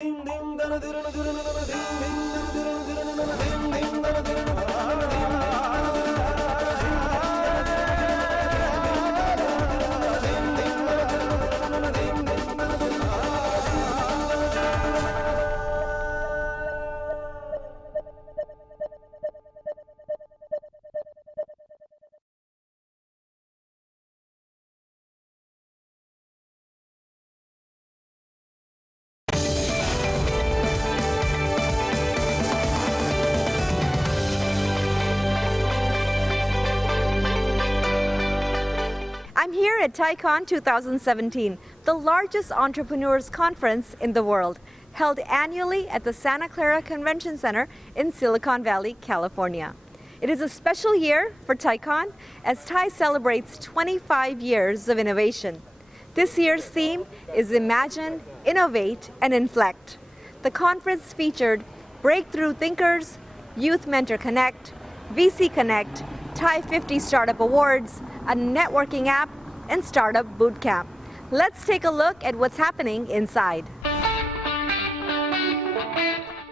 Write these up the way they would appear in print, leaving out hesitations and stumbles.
I'm here at Tiecon 2017, the largest entrepreneurs conference in the world, held annually at the Santa Clara Convention Center in Silicon Valley, California. It is a special year for Tiecon as TI celebrates 25 years of innovation. This year's theme is Imagine, Innovate, and Inflect. The conference featured Breakthrough Thinkers, Youth Mentor Connect, VC Connect, TI 50 Startup Awards, a networking app, and Startup Bootcamp. Let's take a look at what's happening inside.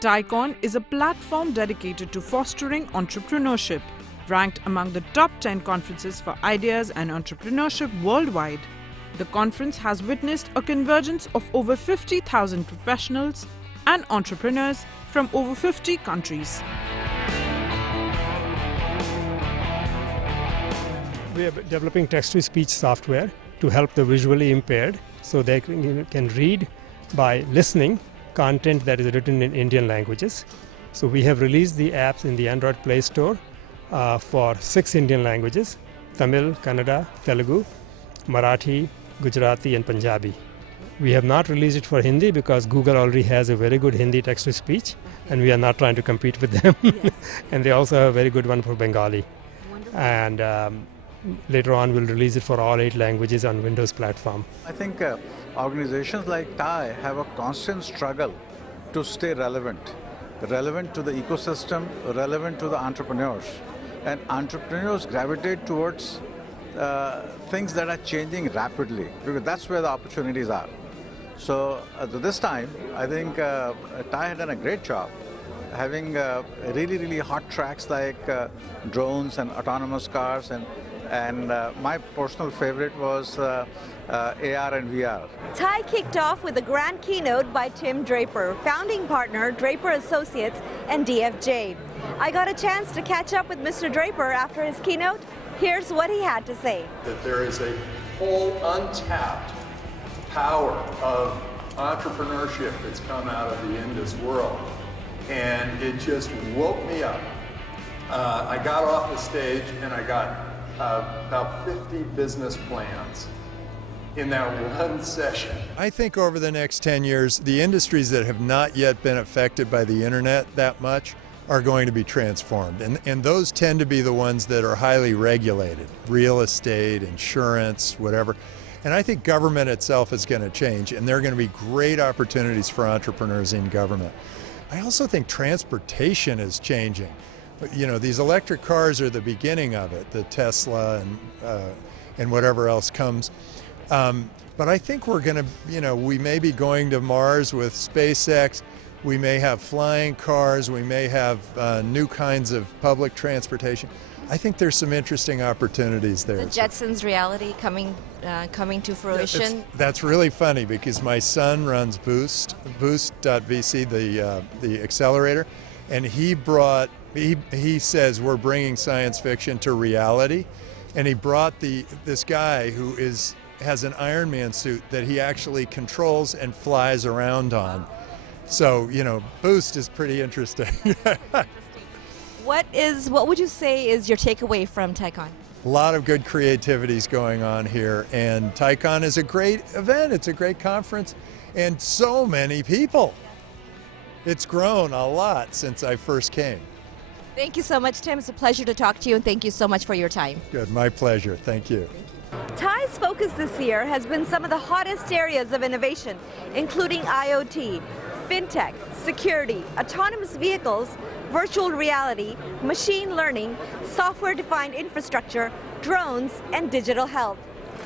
Tiecon is a platform dedicated to fostering entrepreneurship, ranked among the top 10 conferences for ideas and entrepreneurship worldwide. The conference has witnessed a convergence of over 50,000 professionals and entrepreneurs from over 50 countries. We are developing text-to-speech software to help the visually impaired so they can read by listening content that is written in Indian languages. So we have released the apps in the Android Play Store for 6 Indian languages: Tamil, Kannada, Telugu, Marathi, Gujarati, and Punjabi. We have not released it for Hindi because Google already has a very good Hindi text-to-speech, and we are not trying to compete with them. Yes. And they also have a very good one for Bengali. Wonderful. And later on, we'll release it for all 8 languages on Windows platform. I think organizations like TI have a constant struggle to stay relevant to the ecosystem, relevant to the entrepreneurs. And entrepreneurs gravitate towards things that are changing rapidly, because that's where the opportunities are. So this time, I think TI had done a great job having really hot tracks like drones and autonomous cars, and my personal favorite was AR and VR. TI kicked off with a grand keynote by Tim Draper, founding partner, Draper Associates and DFJ. I got a chance to catch up with Mr. Draper after his keynote. Here's what he had to say. That there is a whole untapped power of entrepreneurship that's come out of the Indus world, and it just woke me up. I got off the stage and I got about 50 business plans in that one session. I think over the next 10 years, the industries that have not yet been affected by the internet that much are going to be transformed. And those tend to be the ones that are highly regulated: real estate, insurance, whatever. And I think government itself is going to change, and there are going to be great opportunities for entrepreneurs in government. I also think transportation is changing. You know, these electric cars are the beginning of it, the Tesla and whatever else comes. But I think we're going to, we may be going to Mars with SpaceX. We may have flying cars. We may have new kinds of public transportation. I think there's some interesting opportunities there. The Jetsons reality coming to fruition. That's really funny because my son runs Boost.vc, the accelerator, and he says we're bringing science fiction to reality, and he brought this guy who has an Iron Man suit that he actually controls and flies around on. So, Boost is pretty interesting. What would you say is your takeaway from Tiecon? A lot of good creativity is going on here, and Tiecon is a great event. It's a great conference, and so many people. It's grown a lot since I first came. Thank you so much, Tim. It's a pleasure to talk to you, and thank you so much for your time. Good, my pleasure. Thank you. TI's focus this year has been some of the hottest areas of innovation, including IoT, fintech, security, autonomous vehicles, virtual reality, machine learning, software-defined infrastructure, drones, and digital health.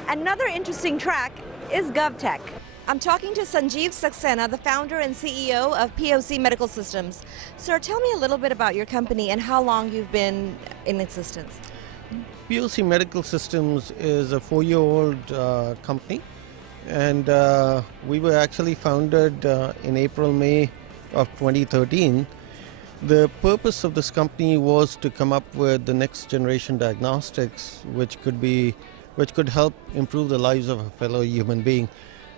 Another interesting track is GovTech. I'm talking to Sanjeev Saxena, the founder and CEO of POC Medical Systems. Sir, tell me a little bit about your company and how long you've been in existence. POC Medical Systems is a 4-year-old company, and we were actually founded in May of 2013. The purpose of this company was to come up with the next generation diagnostics, which could help improve the lives of a fellow human being.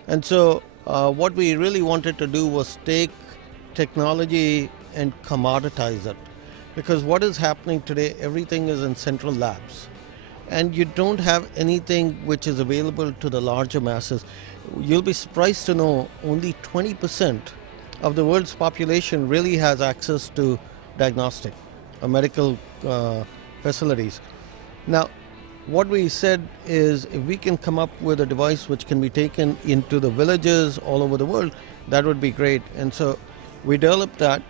And so what we really wanted to do was take technology and commoditize it. Because what is happening today, everything is in central labs. And you don't have anything which is available to the larger masses. You'll be surprised to know only 20% of the world's population really has access to diagnostic or medical facilities. Now, what we said is if we can come up with a device which can be taken into the villages all over the world, that would be great. And so we developed that.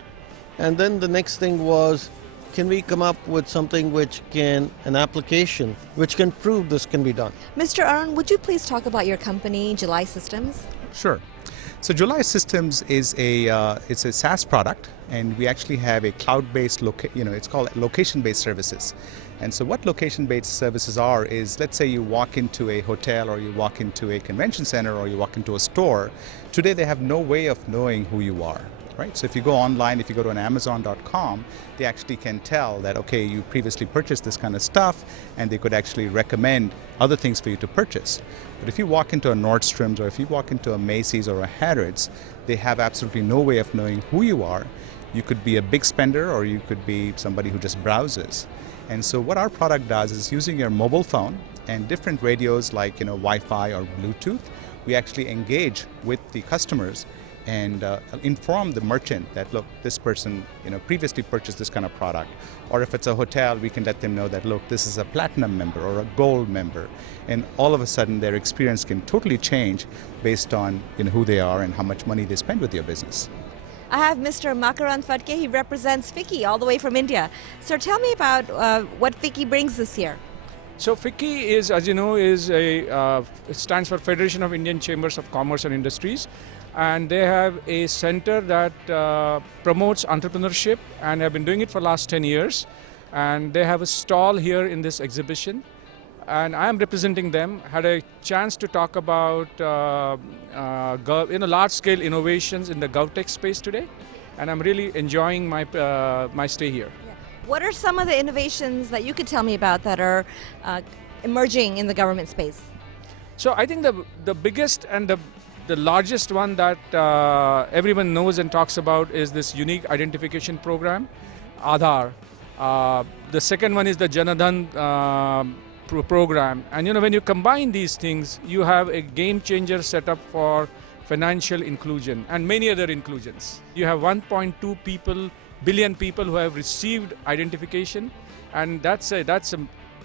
And then the next thing was, can we come up with something an application which can prove this can be done? Mr. Arun, would you please talk about your company, July Systems? Sure. So July Systems is it's a SaaS product, and we actually have a cloud-based, it's called location-based services. And so what location-based services are is, let's say you walk into a hotel or you walk into a convention center or you walk into a store. Today they have no way of knowing who you are. Right? So if you go online, if you go to an Amazon.com, they actually can tell that, okay, you previously purchased this kind of stuff, and they could actually recommend other things for you to purchase. But if you walk into a Nordstrom's or if you walk into a Macy's or a Harrods, they have absolutely no way of knowing who you are. You could be a big spender or you could be somebody who just browses. And so what our product does is, using your mobile phone and different radios like Wi-Fi or Bluetooth, we actually engage with the customers and inform the merchant that, look, this person previously purchased this kind of product. Or if it's a hotel, we can let them know that, look, this is a platinum member or a gold member. And all of a sudden their experience can totally change based on who they are and how much money they spend with your business. I have Mr. Makaran Fatke. He represents FICCI all the way from India. Sir, tell me about what FICCI brings this year. So FICCI is, as you know, it stands for Federation of Indian Chambers of Commerce and Industries. And they have a center that promotes entrepreneurship and have been doing it for the last 10 years. And they have a stall here in this exhibition. And I am representing them. Had a chance to talk about large-scale innovations in the GovTech space today. And I'm really enjoying my stay here. What are some of the innovations that you could tell me about that are emerging in the government space? So I think the biggest and the largest one that everyone knows and talks about is this unique identification program, Aadhaar. The second one is the Janadhan program. And when you combine these things, you have a game changer set up for financial inclusion and many other inclusions. You have 1.2 billion people who have received identification, and that's a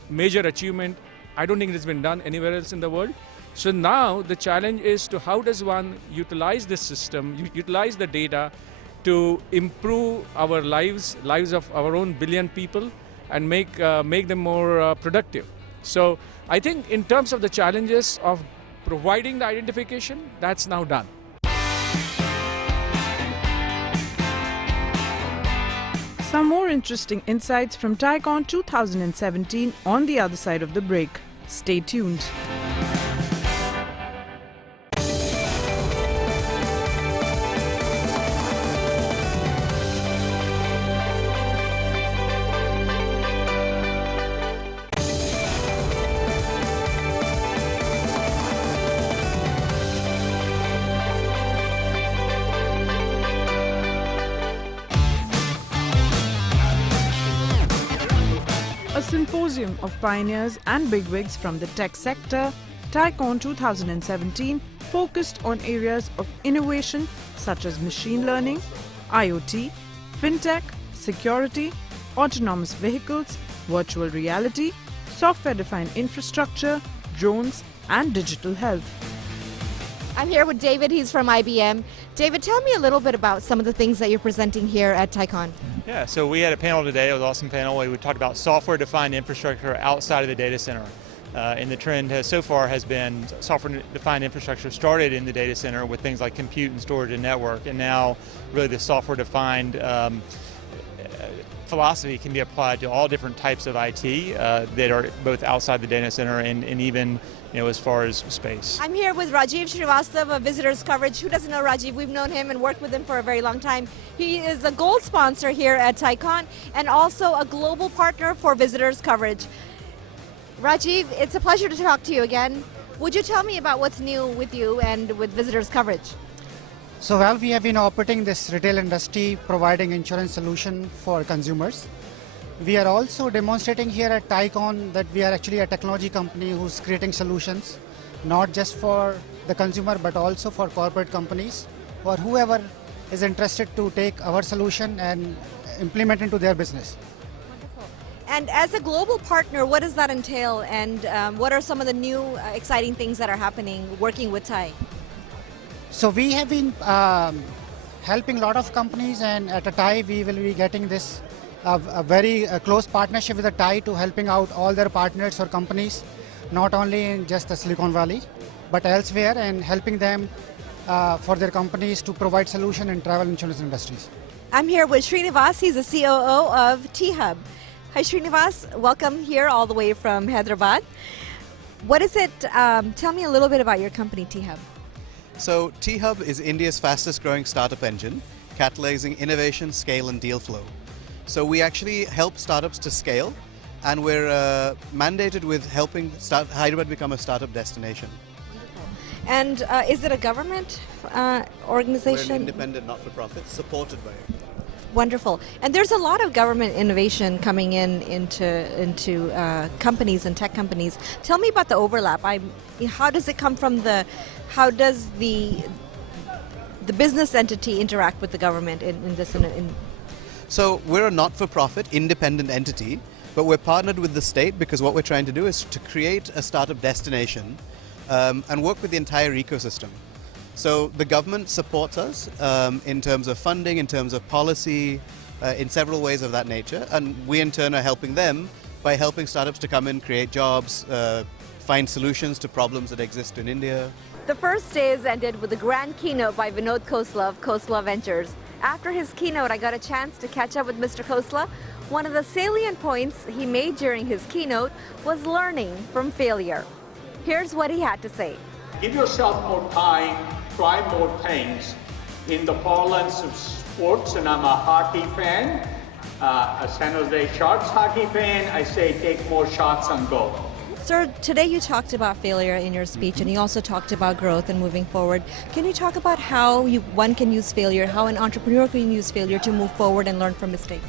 major achievement. I don't think it has been done anywhere else in the world. So now the challenge is to how does one utilize this system, utilize the data to improve our lives of our own billion people and make them more productive. So I think in terms of the challenges of providing the identification, that's now done. Some more interesting insights from Tiecon 2017 on the other side of the break. Stay tuned. A symposium of pioneers and bigwigs from the tech sector, Tiecon 2017 focused on areas of innovation such as machine learning, IoT, fintech, security, autonomous vehicles, virtual reality, software-defined infrastructure, drones, and digital health. I'm here with David. He's from IBM. David, tell me a little bit about some of the things that you're presenting here at Tiecon. Yeah, so we had a panel today. It was an awesome panel. We talked about software-defined infrastructure outside of the data center. And the trend so far has been software-defined infrastructure started in the data center with things like compute and storage and network, and now really the software-defined philosophy can be applied to all different types of IT that are both outside the data center and even as far as space. I'm here with Rajiv Srivastava of Visitors Coverage. Who doesn't know Rajiv? We've known him and worked with him for a very long time. He is a gold sponsor here at Tiecon and also a global partner for Visitors Coverage. Rajiv, it's a pleasure to talk to you again. Would you tell me about what's new with you and with Visitors Coverage? So well, we have been operating this retail industry, providing insurance solution for consumers. We are also demonstrating here at Tiecon that we are actually a technology company who's creating solutions, not just for the consumer, but also for corporate companies or whoever is interested to take our solution and implement into their business. And as a global partner, what does that entail, and what are some of the new exciting things that are happening working with TIE? So we have been helping a lot of companies, and at a TIE we will be getting this a very close partnership with a TIE to helping out all their partners or companies, not only in just the Silicon Valley, but elsewhere, and helping them for their companies to provide solution in travel insurance industries. I'm here with Srinivas. He's the COO of T-Hub. Hi Srinivas, welcome here all the way from Hyderabad. What is it, tell me a little bit about your company, T-Hub. So T-Hub is India's fastest growing startup engine, catalyzing innovation, scale and deal flow. So we actually help startups to scale, and we're mandated with helping Hyderabad become a startup destination. And is it a government organization? We're an independent not-for-profit supported by it. Wonderful. And there's a lot of government innovation coming into companies and tech companies. Tell me about the overlap. How does it come from how does the business entity interact with the government in this? So we're a not-for-profit independent entity, but we're partnered with the state because what we're trying to do is to create a startup destination and work with the entire ecosystem. So the government supports us in terms of funding, in terms of policy, in several ways of that nature, and we in turn are helping them by helping startups to come in, create jobs, find solutions to problems that exist in India. The first days ended with a grand keynote by Vinod Khosla of Khosla Ventures. After his keynote, I got a chance to catch up with Mr. Khosla. One of the salient points he made during his keynote was learning from failure. Here's what he had to say. Give yourself more time, try more things. In the parlance of sports, and I'm a hockey fan, a San Jose Sharks hockey fan, I say take more shots on goal. Sir, today you talked about failure in your speech, and you also talked about growth and moving forward. Can you talk about how one can use failure, how an entrepreneur can use failure to move forward and learn from mistakes?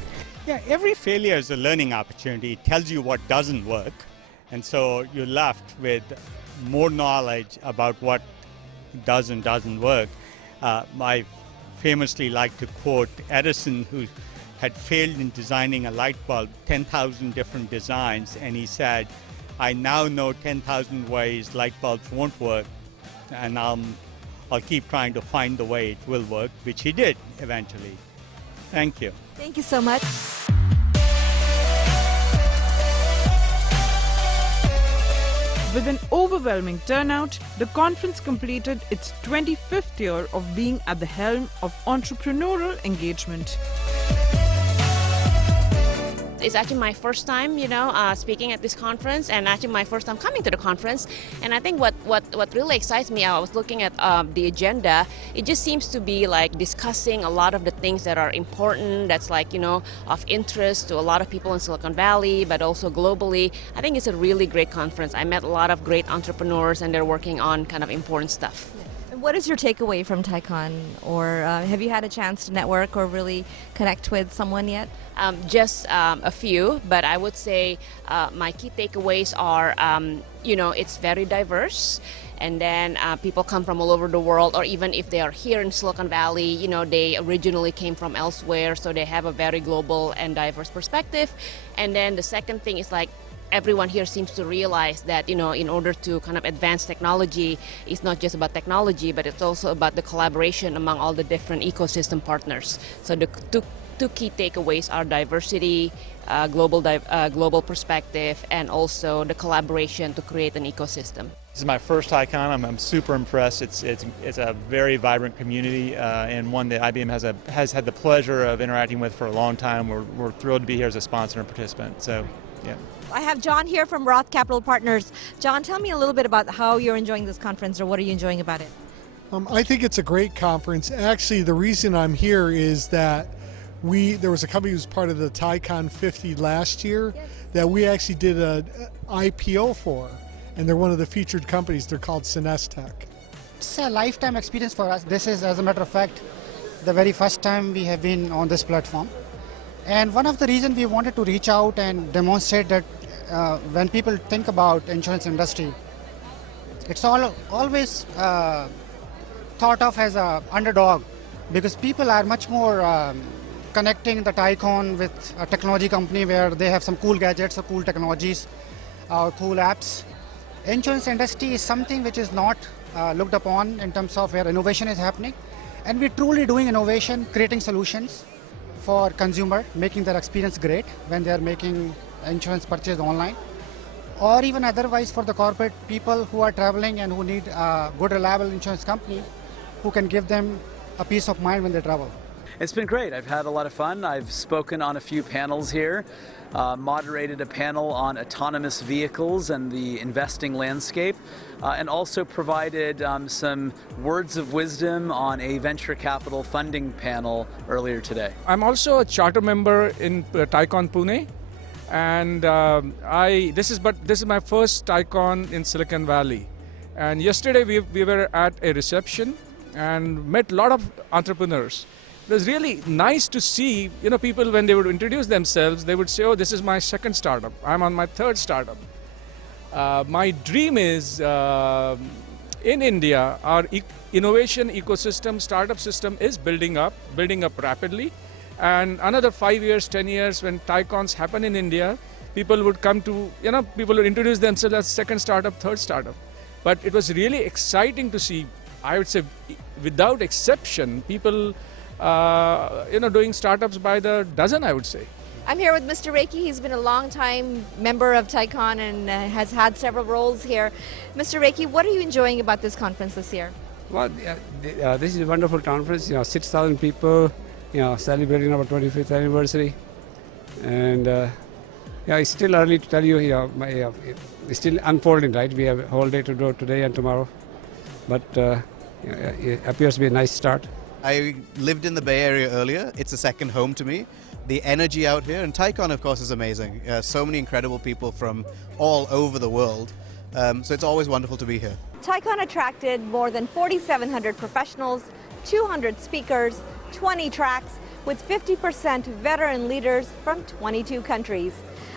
Yeah, every failure is a learning opportunity. It tells you what doesn't work, and so you're left with more knowledge about what does and doesn't work. I famously like to quote Edison, who had failed in designing a light bulb, 10,000 different designs, and he said, I now know 10,000 ways light bulbs won't work, and I'll keep trying to find the way it will work, which he did eventually. Thank you. Thank you so much. With an overwhelming turnout, the conference completed its 25th year of being at the helm of entrepreneurial engagement. It's actually my first time, speaking at this conference, and actually my first time coming to the conference. And I think what really excites me, I was looking at the agenda, it just seems to be like discussing a lot of the things that are important, that's of interest to a lot of people in Silicon Valley, but also globally. I think it's a really great conference. I met a lot of great entrepreneurs, and they're working on kind of important stuff. What is your takeaway from Tiecon, or have you had a chance to network or really connect with someone yet? Just a few, but I would say my key takeaways are, it's very diverse, and then people come from all over the world, or even if they are here in Silicon Valley, they originally came from elsewhere, so they have a very global and diverse perspective. And then the second thing is everyone here seems to realize that, in order to kind of advance technology, it's not just about technology, but it's also about the collaboration among all the different ecosystem partners. So the two two key takeaways are diversity, global perspective, and also the collaboration to create an ecosystem. This is my first Tiecon. I'm super impressed. It's a very vibrant community and one that IBM has had the pleasure of interacting with for a long time. We're thrilled to be here as a sponsor and participant. So, yeah. I have John here from Roth Capital Partners. John, tell me a little bit about how you're enjoying this conference, or what are you enjoying about it? I think it's a great conference. Actually, the reason I'm here is that there was a company who was part of the Tiecon 50 last year that we actually did an IPO for, and they're one of the featured companies. They're called Sinestech. It's a lifetime experience for us. This is, as a matter of fact, the very first time we have been on this platform. And one of the reasons we wanted to reach out and demonstrate that when people think about insurance industry, it's always thought of as an underdog, because people are much more connecting the Tiecon with a technology company where they have some cool gadgets or cool technologies or cool apps. Insurance industry is something which is not looked upon in terms of where innovation is happening, and we're truly doing innovation, creating solutions for consumer, making their experience great when they are making insurance purchase online, or even otherwise for the corporate people who are traveling and who need a good, reliable insurance company who can give them a peace of mind when they travel. It's been great. I've had a lot of fun. I've spoken on a few panels here, moderated a panel on autonomous vehicles and the investing landscape, and also provided some words of wisdom on a venture capital funding panel earlier today. I'm also a charter member in Tiecon Pune, and this is my first Tiecon in Silicon Valley. And yesterday we were at a reception and met a lot of entrepreneurs. It was really nice to see, people when they would introduce themselves, they would say, "Oh, this is my second startup. I'm on my third startup." My dream is in India, our innovation ecosystem, startup system is building up rapidly. And another 5 years, 10 years, when Tiecons happen in India, people would come to, people would introduce themselves as second startup, third startup. But it was really exciting to see, I would say, without exception, people doing startups by the dozen, I would say. I'm here with Mr. Reiki. He's been a long-time member of Tiecon and has had several roles here. Mr. Reiki, what are you enjoying about this conference this year? Well, this is a wonderful conference. 6,000 people, celebrating our 25th anniversary, and it's still early to tell you. It's still unfolding, right? We have a whole day to do today and tomorrow, but it appears to be a nice start. I lived in the Bay Area earlier. It's a second home to me. The energy out here, and Tiecon, of course, is amazing. So many incredible people from all over the world. So it's always wonderful to be here. Tiecon attracted more than 4,700 professionals, 200 speakers, 20 tracks, with 50% veteran leaders from 22 countries.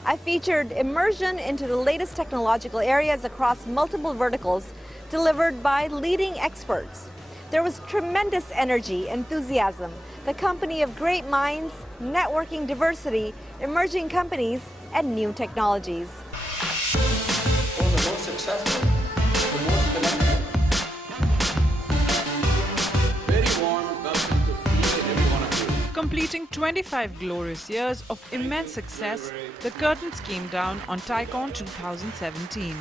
I featured immersion into the latest technological areas across multiple verticals, delivered by leading experts. There was tremendous energy, enthusiasm, the company of great minds, networking diversity, emerging companies, and new technologies. One of the most successful, the most connected. Very warm welcome to each and every one of you. Completing 25 glorious years of immense success, the curtains came down on Tiecon 2017.